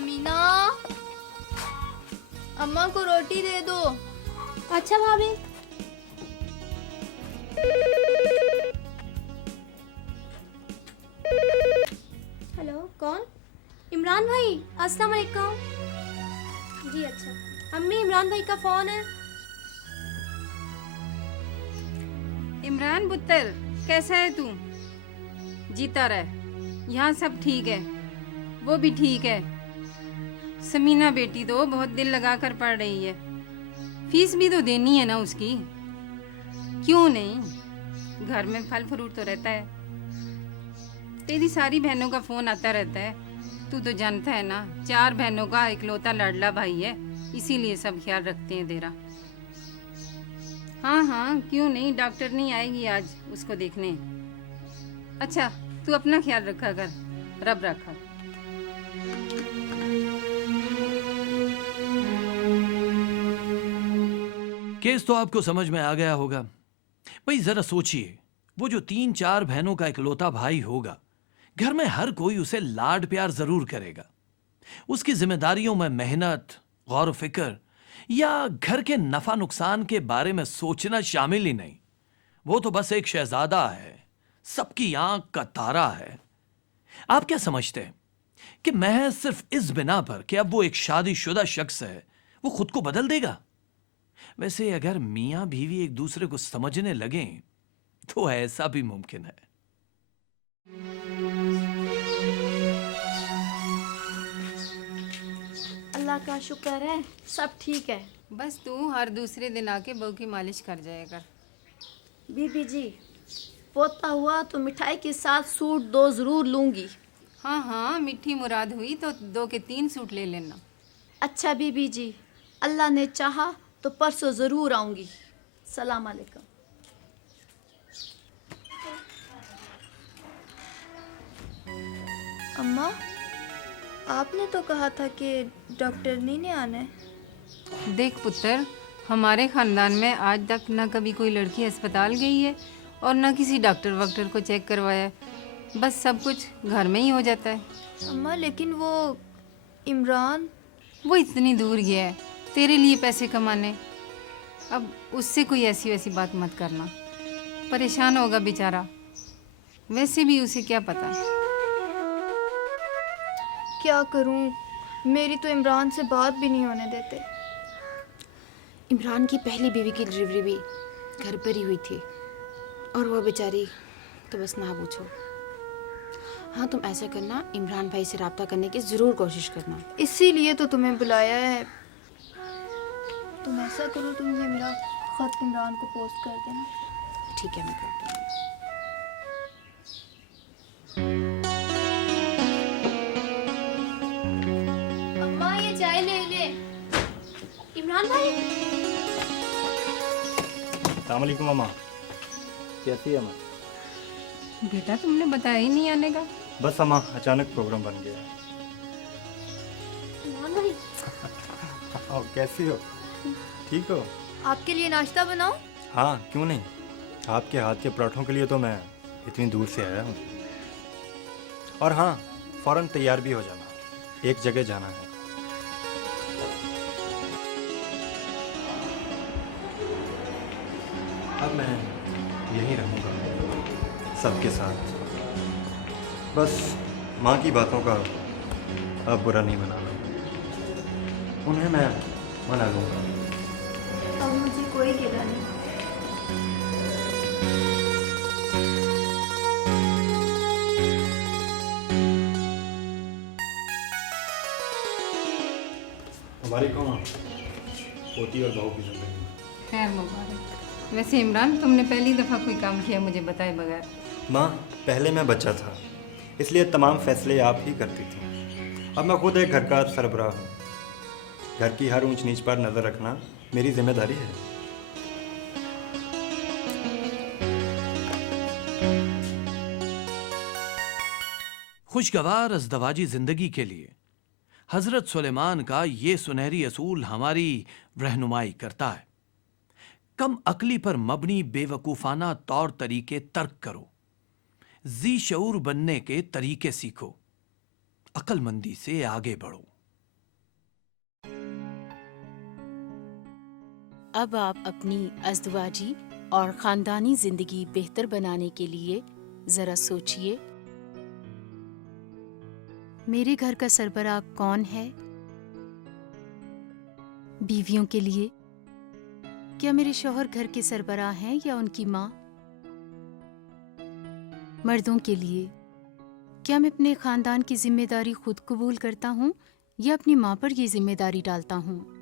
समीना, अम्मा को रोटी दे दो। अच्छा भाभी। हेलो, कौन? इमरान भाई, अस्सलाम वालेकुम। जी अच्छा। अम्मी, इमरान भाई का फोन है। इमरान पुत्र, कैसा है तू? जीता रह। यहाँ सब ठीक है, वो भी ठीक है। समीना बेटी तो बहुत दिल लगा कर पढ़ रही है, फीस भी तो देनी है ना उसकी। क्यों नहीं, घर में फल फ्रूट तो रहता है। तेरी सारी बहनों का फोन आता रहता है, तू तो जानता है ना, 4 बहनों का इकलौता लाडला भाई है, इसीलिए सब ख्याल रखते हैं तेरा। हाँ हाँ, क्यों नहीं, डॉक्टर नहीं आएगी आज उसको देखने। अच्छा, तू अपना ख्याल रखा कर, रब रखा। केस तो आपको समझ में आ गया होगा। भाई जरा सोचिए, वो जो 3-4 बहनों का इकलौता भाई होगा, घर में हर कोई उसे लाड प्यार जरूर करेगा। उसकी जिम्मेदारियों में मेहनत, गौर फिक्र या घर के नफा नुकसान के बारे में सोचना शामिल ही नहीं। वो तो बस एक शहजादा है, सबकी आंख का तारा है। आप क्या समझते हैं कि महज सिर्फ इस बिना पर कि अब वो एक शादीशुदा शख्स है, वो खुद को बदल देगा? वैसे अगर मियां बीवी एक दूसरे को समझने लगें तो ऐसा भी मुमकिन है। अल्लाह का शुक्र है, सब ठीक है। बस तू हर दूसरे दिन आके बहू की मालिश कर जाया कर। बीबी जी, पोता हुआ तो मिठाई के साथ सूट 2 जरूर लूंगी। हाँ हाँ, मीठी मुराद हुई तो 2 के 3 सूट ले लेना। अच्छा बीबी जी, अल्लाह ने चाहा तो परसों जरूर आऊंगी। सलाम अलैकुम। अम्मा, आपने तो कहा था कि डॉक्टर नहीं ने आना है। देख पुत्र, हमारे खानदान में आज तक ना कभी कोई लड़की अस्पताल गई है और ना किसी डॉक्टर वॉक्टर को चेक करवाया है। बस सब कुछ घर में ही हो जाता है। अम्मा लेकिन वो इमरान, वो इतनी दूर गया है तेरे लिए पैसे कमाने, अब उससे कोई ऐसी वैसी बात मत करना, परेशान होगा बेचारा। वैसे भी उसे क्या पता। क्या करूं, मेरी तो इमरान से बात भी नहीं होने देते। इमरान की पहली बीवी की डिलीवरी भी घर पर ही हुई थी और वो बेचारी तो बस ना पूछो। हाँ, तुम ऐसा करना, इमरान भाई से रब्ता करने की ज़रूर कोशिश करना। इसीलिए तो तुम्हें बुलाया है। तुम ऐसा करो, तुम ये मेरा खत इमरान को पोस्ट कर देना। ठीक है, मैं कर दूँगी। अम्मा ये चाय ले ले। इमरान भाई, अस्सलाम वालेकुम मामा। कैसी है माँ? बेटा तुमने बताया ही नहीं आने का। बस अम्मा, अचानक प्रोग्राम बन गया। इमरान भाई, और कैसी हो? ठीक हो? आपके लिए नाश्ता बनाऊं? हाँ, क्यों नहीं। आपके हाथ के पराठों के लिए तो मैं इतनी दूर से आया हूँ। और हाँ, फ़ौरन तैयार भी हो जाना, एक जगह जाना है। अब मैं यहीं रहूँगा सबके साथ। बस माँ की बातों का अब बुरा नहीं मनाना, उन्हें मैं मना लूँगा। अब मुझे कोई गिला नहीं। हमारी कौन पोती और बहू की जिंदगी। खैर मुबारक। वैसे इमरान, तुमने पहली दफ़ा कोई काम किया मुझे बताए बगैर। माँ, पहले मैं बच्चा था, इसलिए तमाम फैसले आप ही करती थी। अब मैं खुद एक घर का सरबराह हूँ। घर की हर ऊंच नीच पर नज़र रखना मेरी जिम्मेदारी है। खुशगवार अज़दवाजी जिंदगी के लिए हजरत सुलेमान का ये सुनहरी असूल हमारी रहनुमाई करता है। कम अकली पर मबनी बेवकूफाना तौर तरीके तर्क करो, जी शऊर बनने के तरीके सीखो, अक्लमंदी से आगे बढ़ो। अब आप अपनी अज़दवाजी और ख़ानदानी ज़िंदगी बेहतर बनाने के लिए ज़रा सोचिए, मेरे घर का सरबराह कौन है? बीवियों के लिए क्या मेरे शौहर घर के सरबराह हैं या उनकी माँ? मर्दों के लिए क्या मैं अपने ख़ानदान की जिम्मेदारी खुद कबूल करता हूँ या अपनी माँ पर ये जिम्मेदारी डालता हूँ?